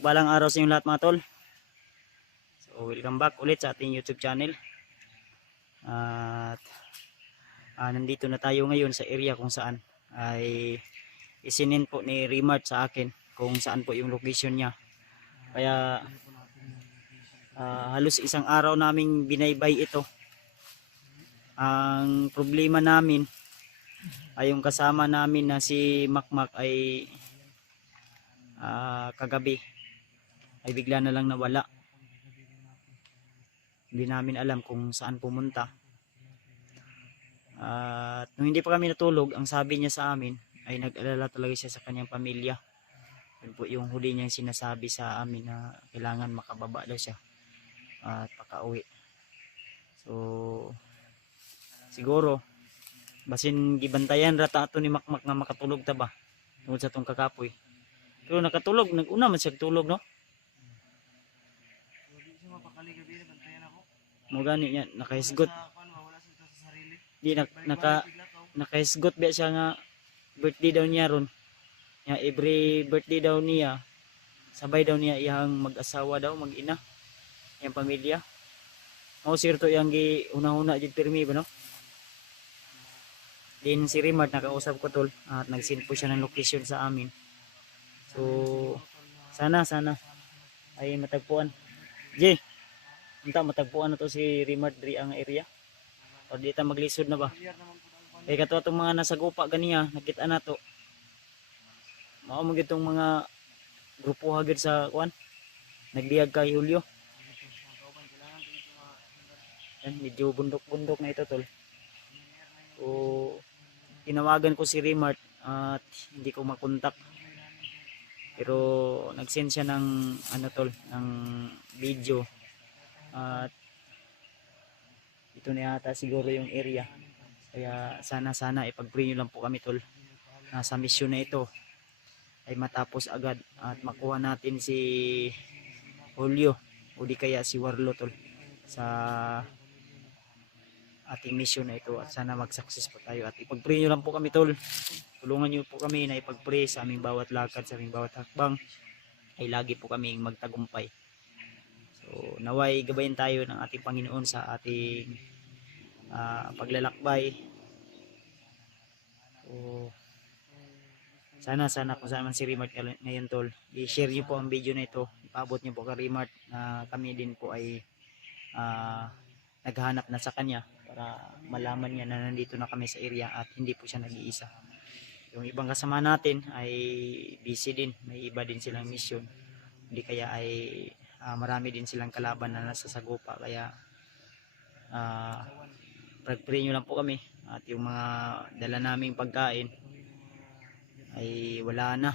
Mapagpalang araw sa inyo lahat mga tol. So welcome back ulit sa ating YouTube channel. At nandito na tayo ngayon sa area kung saan ay isinin po ni Remart sa akin kung saan po yung location niya. Kaya halos isang araw naming binaybay ito. Ang problema namin ay yung kasama namin na si Makmak ay kagabi ay bigla na lang nawala. Hindi namin alam kung saan pumunta. At nung hindi pa kami natulog, ang sabi niya sa amin ay nag-alala talaga siya sa kanyang pamilya. Yun po yung huli niyang sinasabi sa amin na kailangan makababa daw siya at pakauwi. So siguro basin gibantayan rata ato ni Makmak nga makatulog ta ba tungod sa tong kakapoy. Pero nakatulog, nag-una man siya tulog, no? Mo gani niya nakahisgot. Di nakahisgot ba siya nga birthday daw niya ron. Ya every birthday daw niya sabay daw niya iyang mag-asawa daw, mag-ina, iyang pamilya. Mao sirto yang gi una-una jud pirmi ba no? Din si Remart nakausap ko tol at nag-send po siya ng location sa amin. So sana ay matagpuan. Jay, unta matagpuan na to si Remart diri ang area. O di ta maglisod na ba? Kay kato atong mga nasa gupa ganiya, nakita na to. Mao mo gitong mga grupo hagid sa kuan. Nagliyag kay Julio. Yan, medyo bundok-bundok na ito tol. So tinawagan ko si Remart at hindi ko makontak. Pero nag-send siya ng ano tol, ng video. At ito na yata siguro yung area. Kaya sana ipag-pray nyo lang po kami tol. Sa mission na ito ay matapos agad at makuha natin si Julio o di kaya si Warlo tol sa ating mission na ito, at sana mag-success po tayo at ipag-pray nyo lang po kami tol. Tulungan nyo po kami na ipag-pray sa aming bawat lakad, sa aming bawat hakbang ay lagi po kaming magtagumpay. So naway gabayan tayo ng ating Panginoon sa ating paglalakbay. So sana kung saan man si Remart ngayon tol, i-share nyo po ang video na ito, ipaabot nyo po kay Remart na kami din po ay naghahanap na sa kanya para malaman niya na nandito na kami sa area at hindi po siya nag-iisa. Yung ibang kasama natin ay busy din, may iba din silang mission, hindi kaya ay marami din silang kalaban na nasa sagupa. Kaya pag-pray nyo lang po kami at yung mga dala naming pagkain ay wala na,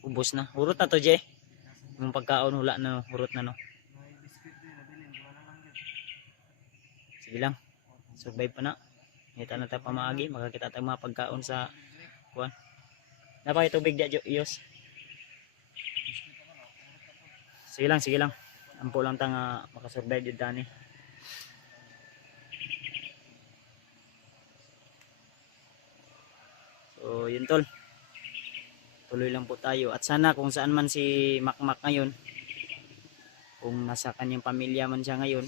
ubos na, hurot na to Jay, yung pagkaon wala na, hurot na no. Sige lang, survive pa na. Kita na tayo pamaagi, makakita tayo mga pagkaon sa kuwan. Napakay tubig di Diyos. Sige lang. Ampo lang ta nga makasurvive dito tani. So yun tol. Tuloy lang po tayo. At sana kung saan man si Makmak ngayon, kung nasa kanyang pamilya man siya ngayon,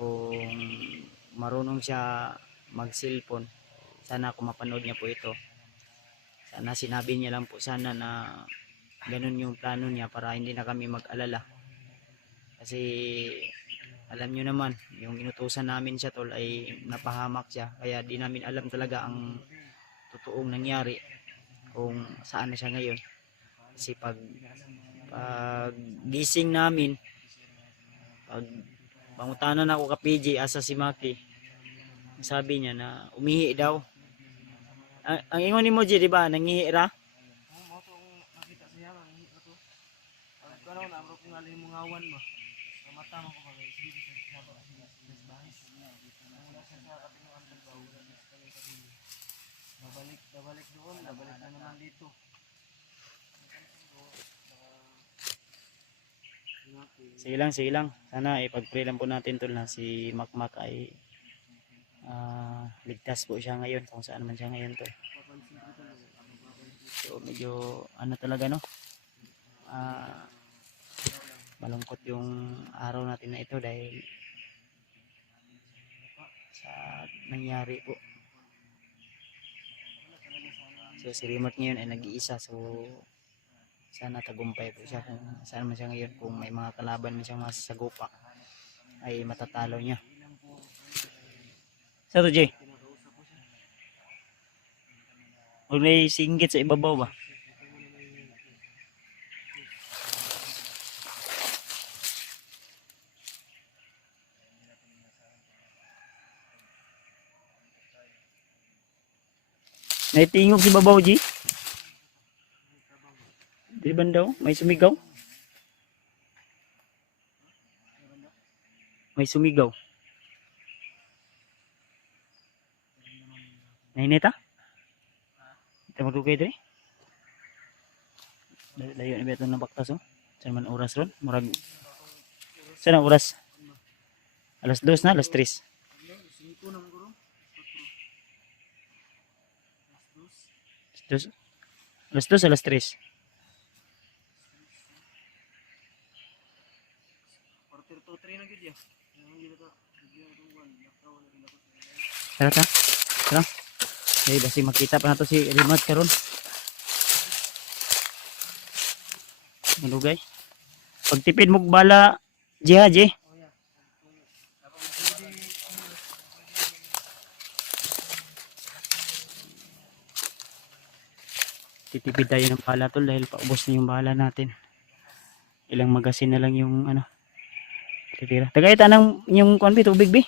kung marunong siya mag-cellphone, sana kung mapanood niya po ito, sana sinabi niya lang po sana na ganun yung plano niya para hindi na kami mag-alala. Kasi alam nyo naman, yung inutusan namin siya tol ay napahamak siya, kaya di namin alam talaga ang totoong nangyari kung saan na siya ngayon. Kasi pag gising namin, pag pangutanan ako ka PJ asa si Maki, sabi niya na umihi daw. Ang ingon ni mo di ba nangihi ra? Mo to nakita siya nangihi ra to. Ano na bro kung alin mong awan ba. Mata man ko bagay sige sa ba sige sa bahis. Wala siya sa katinuan ng bawo na sa kanya sarili. Babalik doon, babalik na naman dito. Sige lang. Sana ipag-pray lang po natin tol na si Makmak ay ligtas po siya ngayon kung saan man siya ngayon tol. So medyo ano talaga no? malungkot yung araw natin na ito dahil sa nangyari po. So si Remote ngayon ay nag-iisa, so sana tagumpay po siya kung saan man siya ngayon. Kung may mga kalaban man siyang masasagupa ay matatalo niya. Sa to, Jay? Huwag may singgit sa ibabaw ba? Naitingog si babaw, G? Di ba daw? May sumigaw? May sumigaw. Nainit ha? Ito magugay doon eh. Layo na ba ito ng baktas oh? Saan man oras ron? Murag... Saan ang oras? Alas 2 na, alas 3. Alas 2, alas 3. Tara ta. Tara. Ay basi makita pa nato si Remote karon. Malugay. Pagtipid mo bala Jiha. Titipid tayo ng bala tol dahil paubos na yung bala natin. Ilang magasin na lang yung ano. Titira. Tagay tanang yung konbi tubig bi.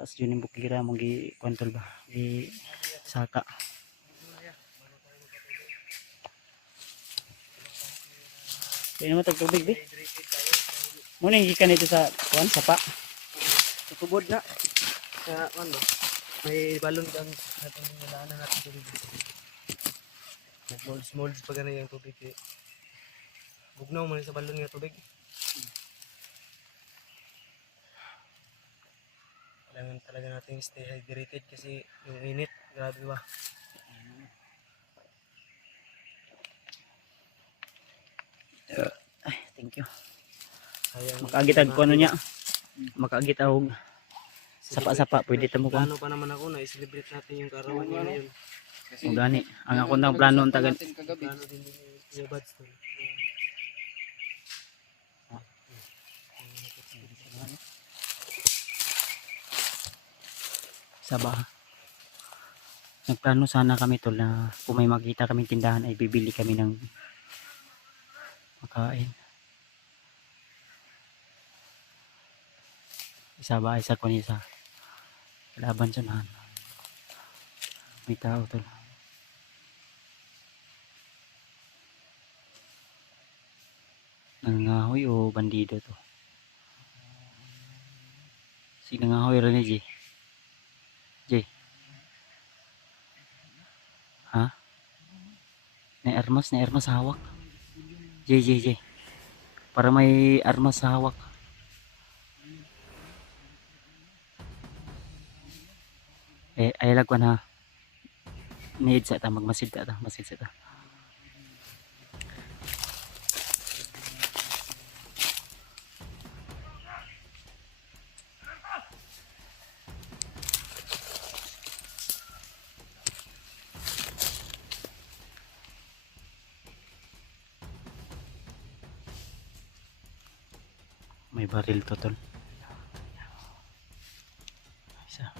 Tapos yun yung bukira mong gi-control ba? Saka. Kaya naman tubig bi. Muna yung gikan ito sa kuwan, sapa. Sa tubod na. Sa ano? May balon kang natin nilaan natin tubig. Molds pa ganun yung tubig. Bugnaw mo sa balon nga tubig. Kailangan talaga natin stay hydrated kasi yung init, grabe ba? Ay, thank you. Sayang, Makaagitag ko ano niya. Makaagitag sapa-sapa, pwede tamo ko. Plano pa naman ako na i-celebrate natin yung karawan niya ngayon. Kung gani, ang ako nang plano ang tagan. Plano din yung buds to. Saba. Nagplano sana kami tol na kung may makita kaming tindahan ay bibili kami ng makain. Isa ba? Isa ko niya sa laban sa nahan. May tao tol. Nangangahoy o bandido to? Si nangangahoy rin ni Jay. Jay. Ha? Na armas sa hawak. Jay. Para may armas sa hawak. Ay lagwan ha. Need sa ta magmasid ta, masid sa ta. May baril to tol. Isa.